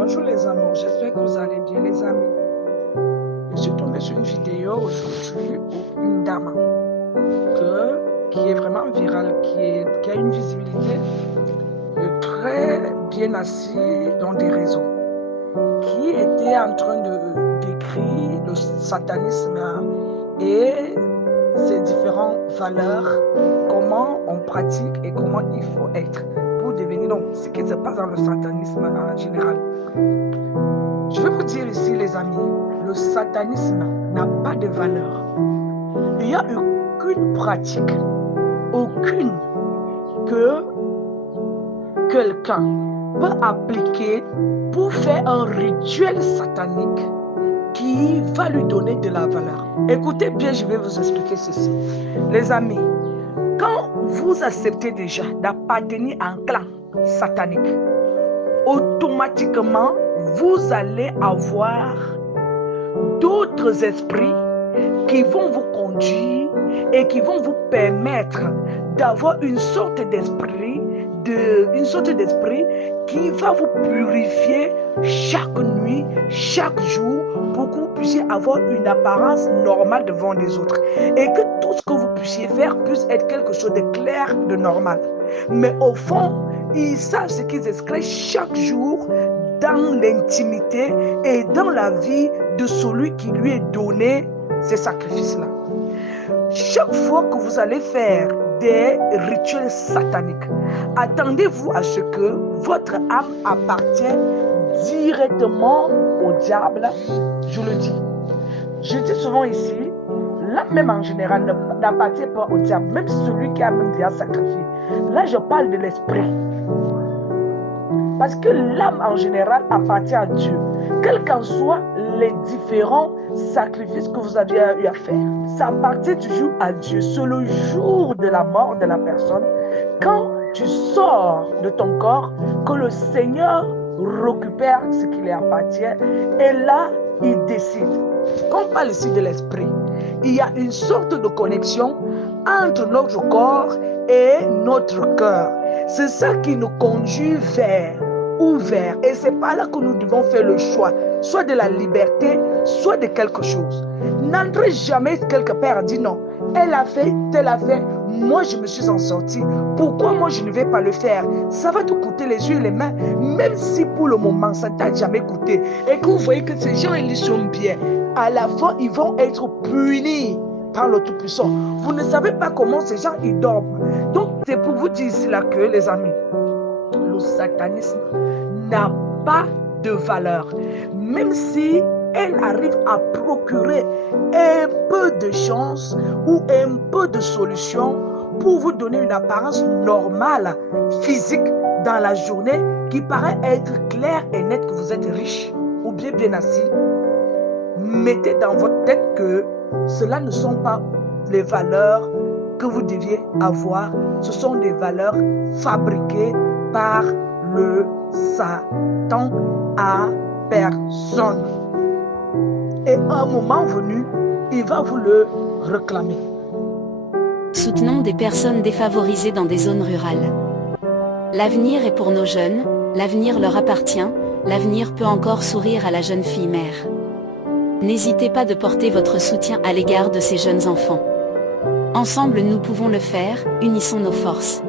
Bonjour les amours, j'espère que vous allez bien les amis. Je suis tombée sur une vidéo aujourd'hui où une dame qui est vraiment virale, qui a une visibilité très bien assise dans des réseaux, qui était en train de décrire le satanisme et ses différentes valeurs, comment on pratique et comment il faut être pour devenir, donc ce qui se passe dans le satanisme en général. Je vais vous dire ici les amis, le satanisme n'a pas de valeur. Il n'y a aucune pratique, aucune que quelqu'un peut appliquer pour faire un rituel satanique qui va lui donner de la valeur. Écoutez bien, je vais vous expliquer ceci. Les amis, quand vous acceptez déjà d'appartenir à un clan satanique, automatiquement, vous allez avoir d'autres esprits qui vont vous conduire et qui vont vous permettre d'avoir une sorte d'esprit qui va vous purifier chaque nuit, chaque jour, pour que vous puissiez avoir une apparence normale devant les autres et que tout ce que vous puissiez faire puisse être quelque chose de clair, de normal. Mais au fond, ils savent ce qu'ils esclavent chaque jour dans l'intimité et dans la vie de celui qui lui est donné ces sacrifices-là. Chaque fois que vous allez faire des rituels sataniques, attendez-vous à ce que votre âme appartienne directement au diable. Je le dis. Je dis souvent ici, l'âme même en général n'appartient pas au diable, même celui qui a même déjà sacrifié. Là, je parle de l'esprit. Parce que l'âme en général appartient à Dieu. Quels qu'en soient les différents sacrifices que vous aviez eu à faire, ça appartient toujours à Dieu. C'est le jour de la mort de la personne, quand tu sors de ton corps, que le Seigneur récupère ce qui lui appartient et là, il décide. Quand on parle ici de l'esprit, il y a une sorte de connexion entre notre corps et notre cœur. C'est ça qui nous conduit vers. Et c'est par là que nous devons faire le choix, soit de la liberté, soit de quelque chose. N'entrez jamais quelque part à dire non, elle a fait, tel a fait, moi je me suis en sortie, pourquoi moi je ne vais pas le faire? Ça va te coûter les yeux et les mains, même si pour le moment ça ne t'a jamais coûté, et que vous voyez que ces gens ils sont bien, à la fin ils vont être punis par le Tout-Puissant. Vous ne savez pas comment ces gens ils dorment. Donc c'est pour vous dire ici là que les amis, le satanisme n'a pas de valeur, même si elle arrive à procurer un peu de chance ou un peu de solution pour vous donner une apparence normale, physique dans la journée qui paraît être claire et nette que vous êtes riche ou bien assis. Mettez dans votre tête que cela ne sont pas les valeurs que vous deviez avoir, ce sont des valeurs fabriquées par le Satan à personne. Et à un moment venu, il va vous le réclamer. Soutenons des personnes défavorisées dans des zones rurales. L'avenir est pour nos jeunes, l'avenir leur appartient, l'avenir peut encore sourire à la jeune fille mère. N'hésitez pas de porter votre soutien à l'égard de ces jeunes enfants. Ensemble nous pouvons le faire, unissons nos forces.